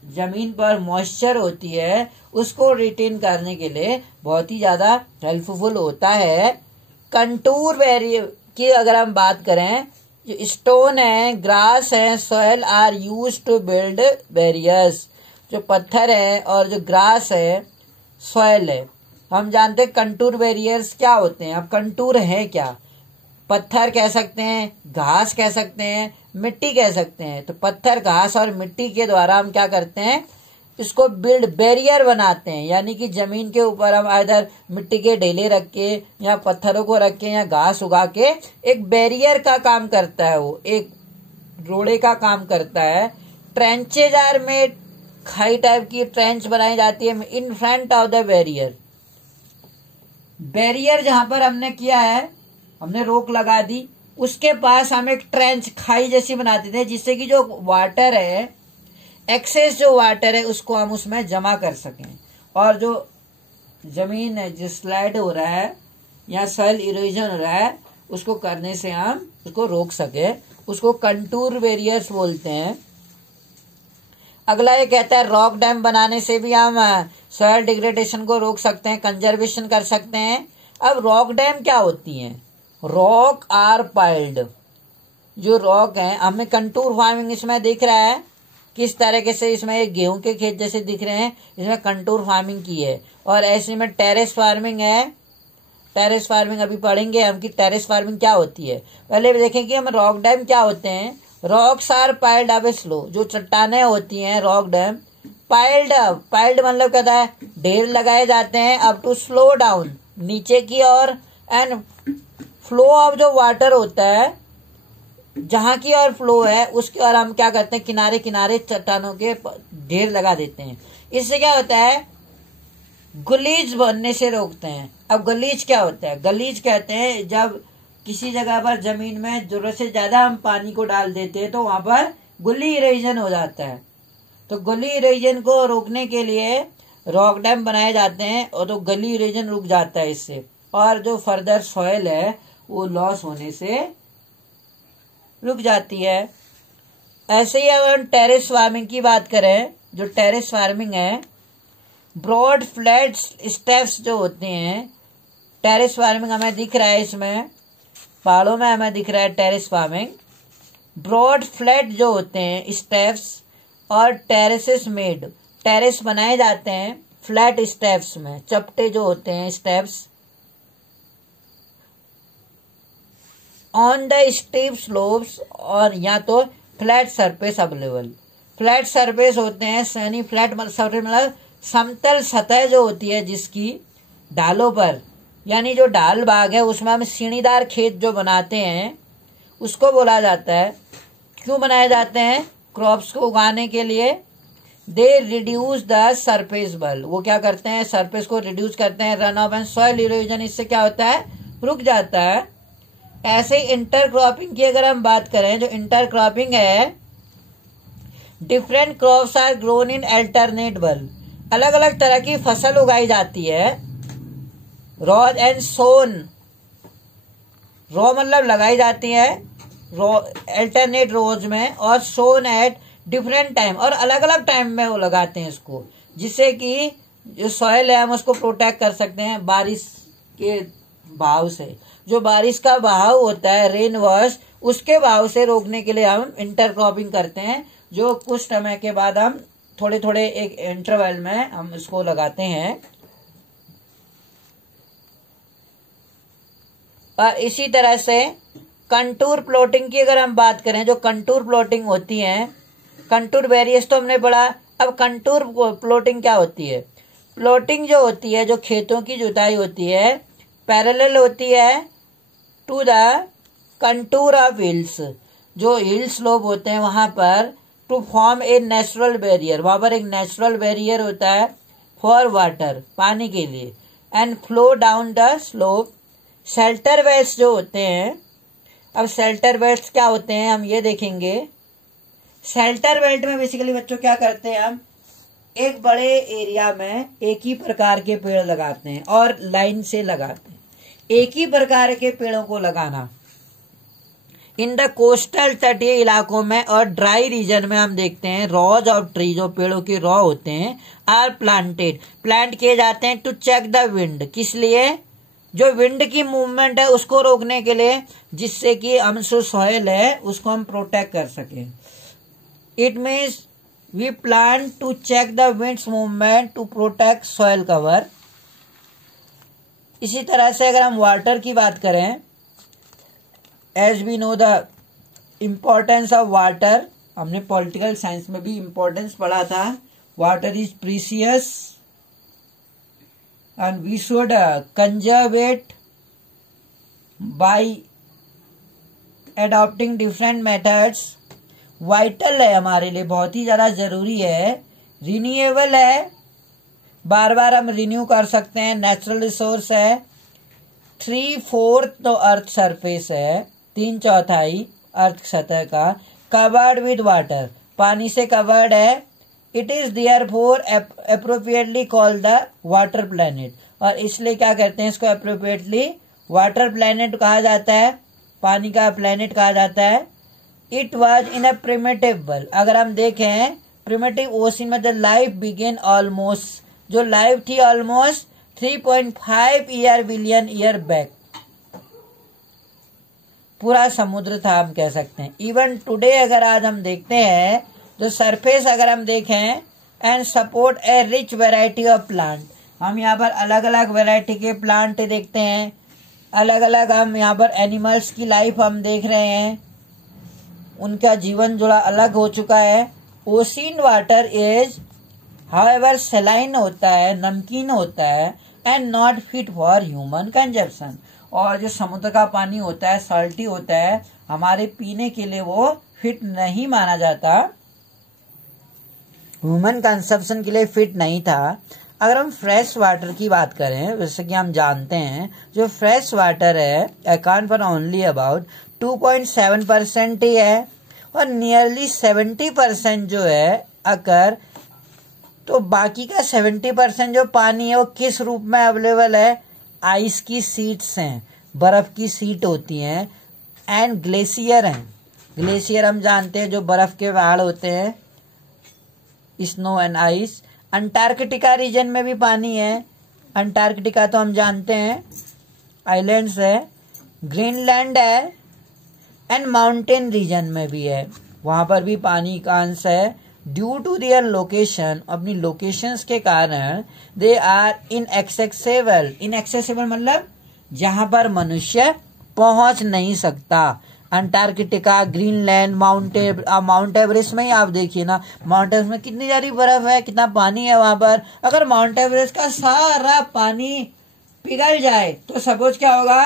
जमीन पर मॉइस्चर होती है उसको रिटेन करने के लिए बहुत ही ज्यादा हेल्पफुल होता है। कंटूर बैरियर की अगर हम बात करें, जो स्टोन है, ग्रास है, soil are use to build barriers. जो पत्थर है और जो ग्रास है, सॉइल है। हम जानते हैं कंटूर बैरियर्स क्या होते हैं। अब कंटूर है क्या? पत्थर कह सकते हैं, घास कह सकते हैं, मिट्टी कह सकते हैं। तो पत्थर, घास और मिट्टी के द्वारा हम क्या करते हैं? इसको बिल्ड बैरियर बनाते हैं, यानी कि जमीन के ऊपर हम इधर मिट्टी के ढेले रख के या पत्थरों को रख के या घास उगा के एक बैरियर का काम करता है, वो एक रोड़े का काम करता है। ट्रेंचेज आर मेड, खाई टाइप की ट्रेंच बनाई जाती है in front of the barrier. Barrier जहां पर हमने किया है, हमने रोक लगा दी, उसके पास हम एक ट्रेंच, खाई जैसी बनाते थे, जिससे कि जो वाटर है, एक्सेस जो वाटर है, उसको हम उसमें जमा कर सकें। और जो जमीन है, जो स्लाइड हो रहा है या सॉइल इरोजन हो रहा है उसको करने से हम उसको रोक सके, उसको कंटूर वेरियर्स बोलते हैं। अगला ये कहता है रॉक डैम बनाने से भी हम सॉइल डिग्रेडेशन को रोक सकते हैं, कंजर्वेशन कर सकते हैं। अब रॉक डैम क्या होती हैं? रॉक आर पाइल्ड, जो रॉक है, हमें कंटूर फार्मिंग इसमें दिख रहा है किस तरीके से, इसमें एक गेहूं के खेत जैसे दिख रहे हैं, इसमें कंटूर फार्मिंग की है। और ऐसे में टेरेस फार्मिंग है, टेरेस फार्मिंग अभी पढ़ेंगे हम कि टेरेस फार्मिंग क्या होती है। पहले भी देखें कि हम रॉक डैम क्या होते हैं। Rocks are piled up slow, जो चट्टाने होती हैं rock dam, piled up, piled मतलब कहता है ढेर लगाए जाते हैं, अप टू स्लो डाउन, नीचे की ओर, एंड फ्लो ऑफ जो वाटर होता है, जहां की और फ्लो है उसके और हम क्या करते हैं, किनारे किनारे चट्टानों के ढेर लगा देते हैं। इससे क्या होता है, गलीज बनने से रोकते हैं। अब गलीज क्या होता है? गलीज कहते हैं जब किसी जगह पर जमीन में जरूरत से ज्यादा हम पानी को डाल देते हैं तो वहां पर गुली इरोजन हो जाता है। तो गुली इरोजन को रोकने के लिए रॉक डैम बनाए जाते हैं और तो गली इरोजन रुक जाता है इससे, और जो फर्दर सॉइल है वो लॉस होने से रुक जाती है। ऐसे ही अगर हम टेरेस फार्मिंग की बात करें, जो टेरेस फार्मिंग है, ब्रॉड फ्लैट स्टेप्स जो होते हैं, टेरेस फार्मिंग हमें दिख रहा है, इसमें पहाड़ों में हमें दिख रहा है टेरेस फार्मिंग। ब्रॉड फ्लैट जो होते हैं स्टेप्स और टेरेसेस मेड, टेरेस बनाए जाते हैं फ्लैट स्टेप्स में, चपटे जो होते हैं steps on the steep slopes, और या तो flat surface available. Flat surface होते हैं, यानी फ्लैट सरफेस मतलब समतल सतह जो होती है जिसकी ढालों पर, यानी जो ढाल भाग है उसमें हम सीढ़ीदार खेत जो बनाते हैं उसको बोला जाता है। क्यों बनाए जाते हैं? क्रॉप्स को उगाने के लिए। दे रिड्यूस द सरफेस बल, वो क्या करते हैं, सरफेस को रिड्यूस करते हैं। Run of and soil erosion, इससे क्या होता है, रुक जाता है। ऐसे इंटर क्रॉपिंग की अगर हम बात करें, जो इंटर क्रॉपिंग है, different crops are grown in alternate बल, अलग अलग तरह की फसल उगाई जाती है। रॉ एंड सोन, रॉ मतलब लगाई जाती है रॉ अल्टरनेट रोज में, और सोन एट डिफरेंट टाइम, और अलग अलग टाइम में वो लगाते हैं इसको, जिससे कि जो सॉइल है हम उसको प्रोटेक्ट कर सकते हैं बारिश के बहाव से। जो बारिश का बहाव होता है, रेन वॉश, उसके बहाव से रोकने के लिए हम इंटर क्रॉपिंग करते हैं, जो कुछ समय के बाद हम थोड़े थोड़े एक इंटरवल में हम इसको लगाते हैं। और इसी तरह से कंटूर प्लॉटिंग की अगर हम बात करें, जो कंटूर प्लॉटिंग होती है, कंटूर वेरियस तो हमने पढ़ा, अब कंटूर प्लॉटिंग क्या होती है? प्लॉटिंग जो होती है, जो खेतों की जुताई होती है, पैरेलल होती है to the contour of hills, जो हिल स्लोप होते हैं वहां पर, to form a natural barrier, वहां पर एक नेचुरल बैरियर होता है फॉर वाटर, पानी के लिए, and flow down the slope. Shelter belts जो होते हैं, अब शेल्टर बेल्ट्स क्या होते हैं हम ये देखेंगे। शेल्टर बेल्ट में बेसिकली बच्चों क्या करते हैं, हम एक बड़े एरिया में एक ही प्रकार के पेड़ लगाते हैं और लाइन से लगाते हैं। एक ही प्रकार के पेड़ों को लगाना इन द कोस्टल तटीय इलाकों में और ड्राई रीजन में हम देखते हैं रॉज ऑफ ट्री, जो पेड़ों के रॉ होते हैं, आर प्लांटेड, प्लांट किए जाते हैं टू चेक द विंड, किस लिए? जो विंड की मूवमेंट है उसको रोकने के लिए, जिससे कि हम जो सॉइल है उसको हम प्रोटेक्ट कर सके। It means we plan to check the winds movement to protect soil cover. इसी तरह से अगर हम वाटर की बात करें, as we know the importance of water, हमने पॉलिटिकल साइंस में भी इम्पोर्टेंस पढ़ा था, water is precious and we should conserve it by adopting different methods। Vital है हमारे लिए, बहुत ही ज्यादा जरूरी है। रिन्यूएबल है, बार बार हम रिन्यू कर सकते हैं, नेचुरल रिसोर्स है। 3/4 तो अर्थ सरफेस है, 3/4 अर्थ सतह का, कवर्ड विद वाटर, पानी से कवर्ड है। It is therefore appropriately called the water planet, और इसलिए क्या कहते हैं इसको अप्रोप्रिएटली वाटर प्लैनेट कहा जाता है, पानी का प्लैनेट कहा जाता है। It was in a primitive world, अगर हम देखें प्रिमिटिव ओशन में द लाइफ बिगेन ऑलमोस्ट, जो लाइफ थी ऑलमोस्ट 3.5 बिलियन ईयर बैक, पूरा समुद्र था हम कह सकते हैं। इवन टुडे अगर आज हम देखते हैं तो सरफेस अगर हम देखें and support A rich variety of plant, हम यहाँ पर अलग अलग वैरायटी के प्लांट देखते हैं, अलग अलग हम यहाँ पर एनिमल्स की लाइफ हम देख रहे हैं, उनका जीवन जुड़ा अलग हो चुका है। Ocean water is however saline होता है, नमकीन होता है, and not fit for human consumption, और जो समुद्र का पानी होता है सॉल्टी होता है, हमारे पीने के लिए वो फिट नहीं माना जाता, ह्यूमन कंजप्शन के लिए फिट नहीं था। अगर हम फ्रेश वाटर की बात करें, जैसे कि हम जानते हैं जो फ्रेश वाटर है अकाउंट फॉर ओनली अबाउट 2.7% ही है, और नियरली 70% जो है अगर, तो बाकी का 70% जो पानी है वो किस रूप में अवेलेबल है, आइस की सीट्स हैं, बर्फ की सीट होती हैं, एंड ग्लेशियर हैं। ग्लेशियर हम जानते हैं जो बर्फ के पहाड़ होते हैं, snow and ice. Antarctica region में भी पानी है, अंटार्कटिका तो हम जानते हैं आइलैंड्स है। ग्रीनलैंड है, एंड माउंटेन रीजन में भी है, वहां पर भी पानी का अंश है। ड्यू टू देयर लोकेशन, अपनी लोकेशंस के कारण दे आर इनएक्सेसिबल, इनएक्सेसिबल मतलब जहां पर मनुष्य पहुंच नहीं सकता। अंटार्कटिका, ग्रीनलैंड, माउंट एवरेस्ट में ही आप देखिए ना, माउंट एवरेस्ट में कितनी सारी बर्फ है, कितना पानी है वहां पर। अगर माउंट एवरेस्ट का सारा पानी पिघल जाए तो सपोज क्या होगा,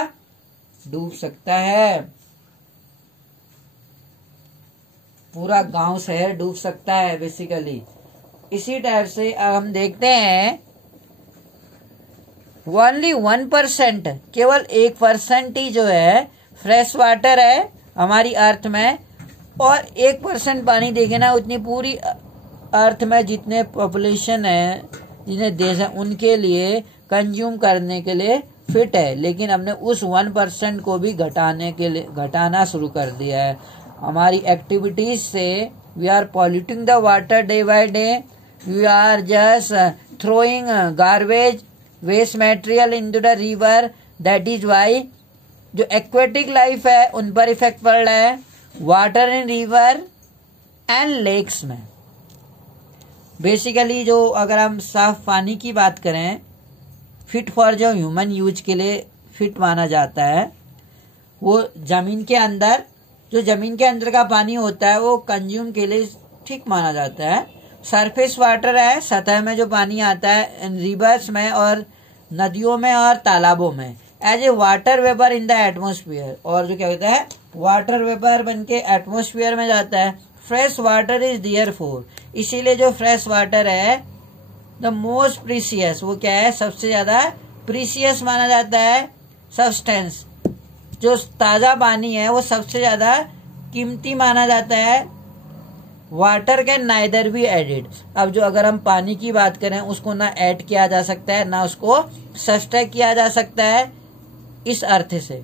डूब सकता है, पूरा गांव शहर डूब सकता है बेसिकली। इसी टाइप से अब हम देखते हैं ओनली 1%, केवल 1% ही जो है फ्रेश वाटर है हमारी अर्थ में, और 1% पानी देखे ना उतनी पूरी अर्थ में जितने पॉपुलेशन है, जितने देश है, उनके लिए कंज्यूम करने के लिए फिट है। लेकिन हमने उस 1% को भी घटाना शुरू कर दिया है हमारी एक्टिविटीज से। We are polluting the water day by day, we are just throwing garbage waste material into the river, that is why जो एक्वेटिक लाइफ है उन पर इफेक्ट पड़ रहा है, water in river and lakes में। बेसिकली जो अगर हम साफ पानी की बात करें, फिट फॉर जो ह्यूमन यूज के लिए फिट माना जाता है, वो जमीन के अंदर, जो जमीन के अंदर का पानी होता है वो कंज्यूम के लिए ठीक माना जाता है। सरफेस वाटर है, सतह में जो पानी आता है रिवर्स में और नदियों में और तालाबों में, as a water vapour in the atmosphere, और जो क्या होता है वाटर वेपर बन के एटमोस्फियर में जाता है। फ्रेश वाटर इज देयरफॉर, इसीलिए जो फ्रेश वाटर है द मोस्ट प्रीसियस, वो क्या है सबसे ज्यादा प्रीसियस माना जाता है सब्सटेंस। जो ताजा पानी है वो सबसे ज्यादा कीमती माना जाता है। Water can neither be added, अब जो अगर हम पानी की बात करें उसको ना ऐड किया जा सकता है ना उसको सब्सट्रैक्ट किया जा सकता है, इस अर्थ से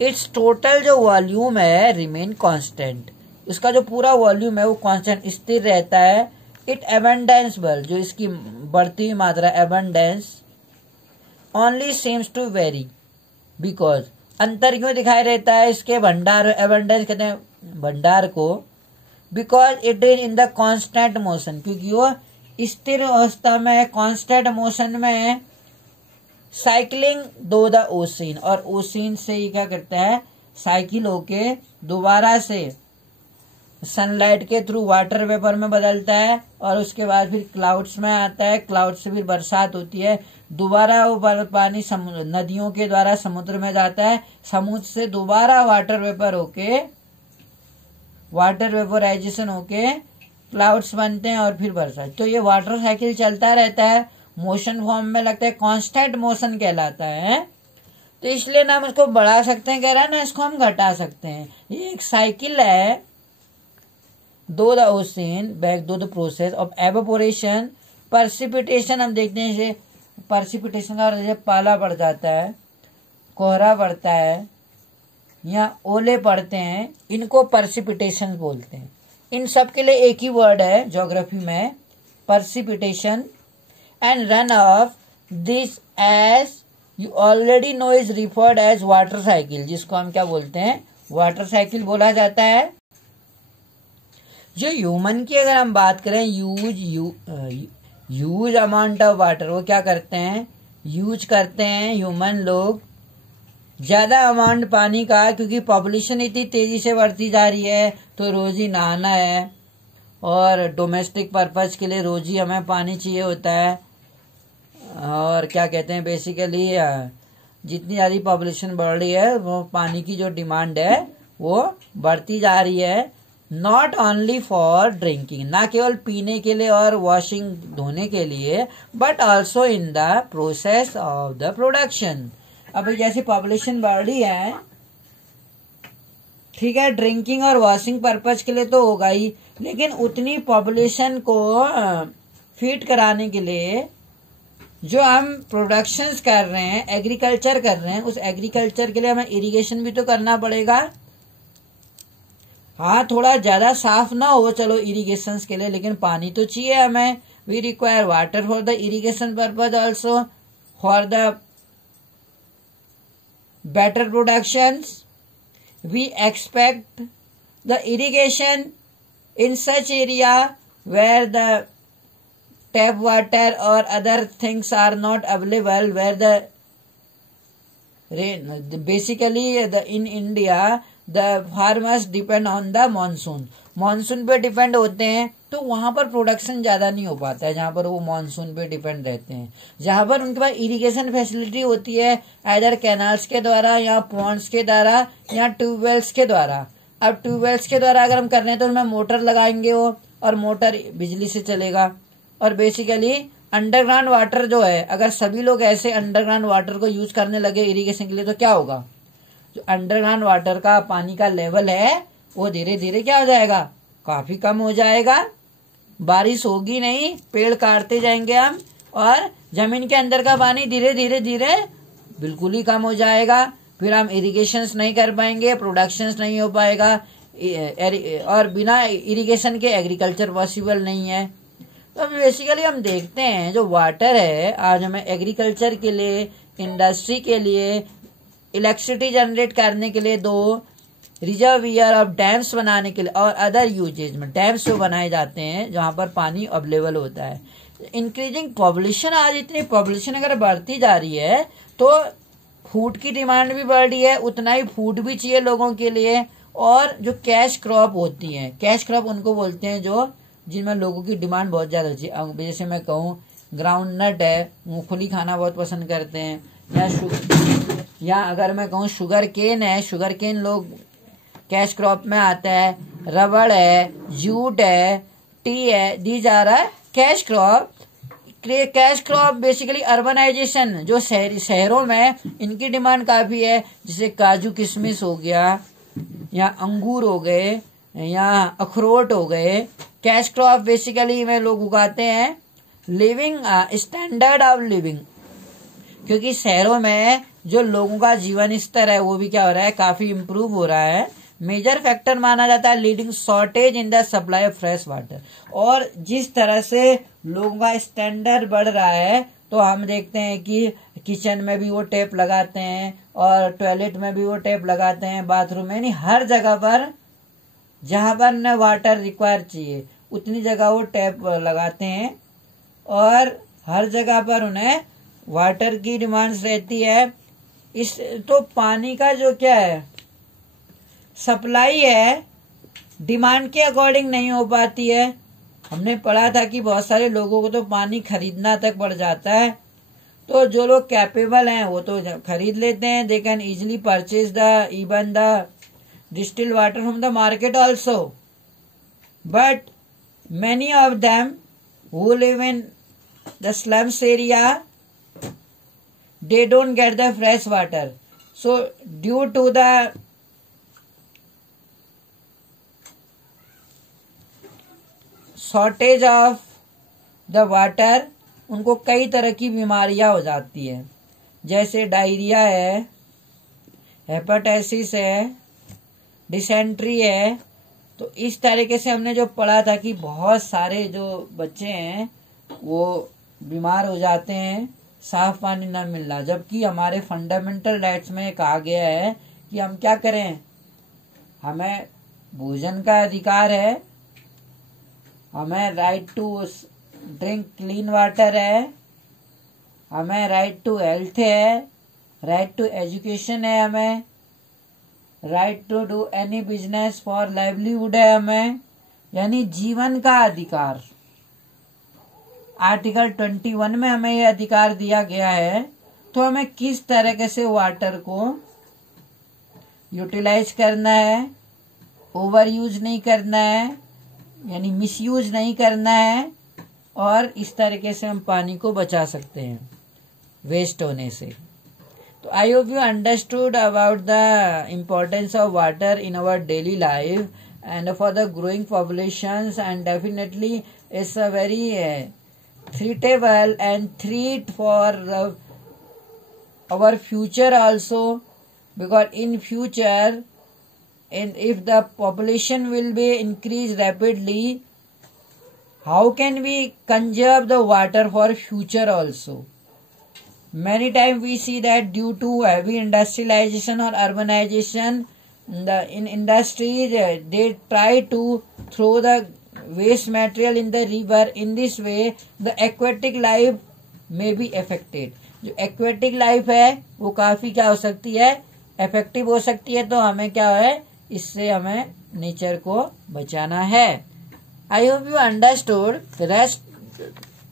इट्स टोटल जो वॉल्यूम है रिमेन कांस्टेंट, इसका जो पूरा वॉल्यूम है वो कांस्टेंट स्थिर रहता है। इट एबंडेंस बल, जो इसकी बढ़ती हुई मात्रा abundance only seems to vary, because अंतर क्यों दिखाई देता है इसके भंडार, एबंडेंस कहते हैं भंडार को, because it is in the constant motion, क्योंकि वो स्थिर अवस्था में कांस्टेंट मोशन में साइकिलिंग दो द ओशिन, और ओशिन से ये क्या करता है साइकिल होके दोबारा से सनलाइट के थ्रू वाटर वेपर में बदलता है, और उसके बाद फिर क्लाउड्स में आता है, क्लाउड से फिर बरसात होती है, दोबारा वो पानी नदियों के द्वारा समुद्र में जाता है, समुद्र से दोबारा वाटर वेपर होके, वाटर वेपोराइजेशन होके क्लाउड्स बनते हैं और फिर बरसात। तो ये वाटर साइकिल चलता रहता है, मोशन फॉर्म में लगता है, कांस्टेंट मोशन कहलाता है। तो इसलिए ना हम इसको बढ़ा सकते हैं कह रहा है ना, इसको हम घटा सकते हैं। ये एक साइकिल है, दो द ओशन बैक दो द प्रोसेस ऑफ एवेपोरेशन, परसिपिटेशन हम देखते हैं, जैसे परसिपिटेशन का जैसे पाला पड़ जाता है, कोहरा पड़ता है या ओले पड़ते हैं, इनको पर्सिपिटेशन बोलते हैं। इन सब के लिए एक ही वर्ड है ज्योग्राफी में, precipitation. And run off this as you already know is referred as water cycle, जिसको हम क्या बोलते हैं, वाटर साइकिल बोला जाता है। जो ह्यूमन की अगर हम बात करें, यूज अमाउंट ऑफ वाटर, वो क्या करते हैं, यूज करते हैं ह्यूमन लोग ज्यादा अमाउंट पानी का, क्योंकि पॉपुलेशन इतनी तेजी से बढ़ती जा रही है तो रोज ही नहाना है और डोमेस्टिक पर्पज के लिए रोज ही हमें पानी चाहिए होता है। और क्या कहते हैं, बेसिकली जितनी ज्यादा पॉपुलेशन बढ़ रही है वो पानी की जो डिमांड है वो बढ़ती जा रही है। नॉट ओनली फॉर ड्रिंकिंग, ना केवल पीने के लिए और वॉशिंग धोने के लिए, but also in the process of the production. अब जैसे पॉपुलेशन बढ़ रही है, ठीक है, ड्रिंकिंग और वॉशिंग पर्पज के लिए तो होगा ही, लेकिन उतनी पॉपुलेशन को फीड कराने के लिए जो हम प्रोडक्शंस कर रहे हैं, एग्रीकल्चर कर रहे हैं, उस एग्रीकल्चर के लिए हमें इरिगेशन भी तो करना पड़ेगा। हाँ, थोड़ा ज्यादा साफ ना हो चलो इरिगेशन के लिए, लेकिन पानी तो चाहिए हमें। We require water for the irrigation purpose also, for the better productions. We expect the irrigation in such area where the tap water or other things are not available, where the rain, basically in India the farmers depend on the monsoon. Monsoon पे depend होते हैं, तो वहां पर production ज्यादा नहीं हो पाता है जहां पर वो मानसून पे डिपेंड रहते हैं। जहां पर उनके पास इरिगेशन फैसिलिटी होती है, आइदर कैनाल्स के द्वारा या पॉन्ड्स के द्वारा या ट्यूबवेल्स के द्वारा। अब ट्यूबवेल्स के द्वारा अगर हम कर रहे हैं तो उनमें मोटर लगाएंगे वो, और मोटर बिजली से चलेगा। और बेसिकली अंडरग्राउंड वाटर जो है, अगर सभी लोग ऐसे अंडरग्राउंड वाटर को यूज करने लगे इरिगेशन के लिए, तो क्या होगा, जो अंडरग्राउंड वाटर का पानी का लेवल है वो धीरे धीरे क्या हो जाएगा, काफी कम हो जाएगा। बारिश होगी नहीं, पेड़ काटते जाएंगे हम, और जमीन के अंदर का पानी धीरे धीरे धीरे बिल्कुल ही कम हो जाएगा। फिर हम इरिगेशंस नहीं कर पाएंगे, प्रोडक्शंस नहीं हो पाएगा, और बिना इरिगेशन के एग्रीकल्चर पॉसिबल नहीं है। तो बेसिकली हम देखते हैं जो वाटर है आज हमें एग्रीकल्चर के लिए, इंडस्ट्री के लिए, इलेक्ट्रिसिटी जनरेट करने के लिए, दो रिजर्वियर ऑफ डैम्स बनाने के लिए और अदर यूजेज में डैम्स जो बनाए जाते हैं जहां पर पानी अवेलेबल होता है। इंक्रीजिंग पॉपुलेशन, आज इतनी पॉपुलेशन अगर बढ़ती जा रही है तो फूड की डिमांड भी बढ़ रही है, उतना ही फूड भी चाहिए लोगों के लिए। और जो कैश क्रॉप होती है, कैश क्रॉप उनको बोलते हैं जो जिनमें लोगों की डिमांड बहुत ज्यादा होती है। जैसे मैं कहूँ ग्राउंड नट है, मूंगफली खाना बहुत पसंद करते हैं, या अगर मैं कहूँ शुगर केन है, शुगर केन लोग कैश क्रॉप में आता है। रबड़ है, जूट है, टी है, these are cash crop. Cash crop basically urbanisation, जो शहरों में इनकी डिमांड काफी है, जैसे काजू किशमिश हो गया, या अंगूर हो गए, या अखरोट हो गए। कैश क्रॉप बेसिकली में लोग उगाते हैं। लिविंग स्टैंडर्ड ऑफ लिविंग, क्योंकि शहरों में जो लोगों का जीवन स्तर है वो भी क्या हो रहा है, काफी इम्प्रूव हो रहा है। मेजर फैक्टर माना जाता है leading shortage in the supply of fresh water. और जिस तरह से लोगों का स्टैंडर्ड बढ़ रहा है तो हम देखते हैं कि किचन में भी वो टेप लगाते हैं, और टॉयलेट में भी वो टेप लगाते हैं, बाथरूम में, यानी हर जगह पर जहां पर न वाटर रिक्वायर चाहिए उतनी जगह वो टैप लगाते हैं, और हर जगह पर उन्हें वाटर की डिमांड्स रहती है। इस तो पानी का जो क्या है सप्लाई है, डिमांड के अकॉर्डिंग नहीं हो पाती है। हमने पढ़ा था कि बहुत सारे लोगों को तो पानी खरीदना तक पड़ जाता है, तो जो लोग कैपेबल हैं वो तो खरीद लेते हैं। They can easily purchase the even the distilled water from the market also, but many of them who live in the slums area, they don't get the fresh water. So due to the shortage of the water, उनको कई तरह की बीमारियां हो जाती है, जैसे diarrhoea है, हेपेटाइटिस है, डिसेंट्री है। तो इस तरीके से हमने जो पढ़ा था कि बहुत सारे जो बच्चे हैं वो बीमार हो जाते हैं साफ पानी ना मिलना, जबकि हमारे फंडामेंटल राइट्स में कहा गया है कि हम क्या करें, हमें भोजन का अधिकार है, हमें right to drink clean water है, हमें राइट टू हेल्थ है, राइट टू एजुकेशन है, हमें right to do any business for livelihood है हमें, यानी जीवन का अधिकार। आर्टिकल 21 में हमें यह अधिकार दिया गया है। तो हमें किस तरीके से वाटर को यूटिलाइज करना है, ओवर यूज नहीं करना है, यानी मिसयूज नहीं करना है, और इस तरीके से हम पानी को बचा सकते हैं वेस्ट होने से। तो I hope you understood about the importance of water in our daily life and for the growing populations, and definitely it's a very threatable and threat for our future also, because in future, and if the population will be increased rapidly, how can we conserve the water for future also? Many times we see that due to heavy industrialization or urbanization, in industries they try to throw the waste material in the river. In this way the aquatic life may be affected. जो aquatic life है वो काफी क्या हो सकती है, effective हो सकती है। तो हमें क्या है, इससे हमें नेचर को बचाना है। I hope you understood the rest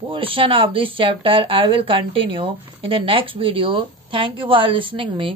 portion of this chapter. I will continue in the next video. Thank you for listening me.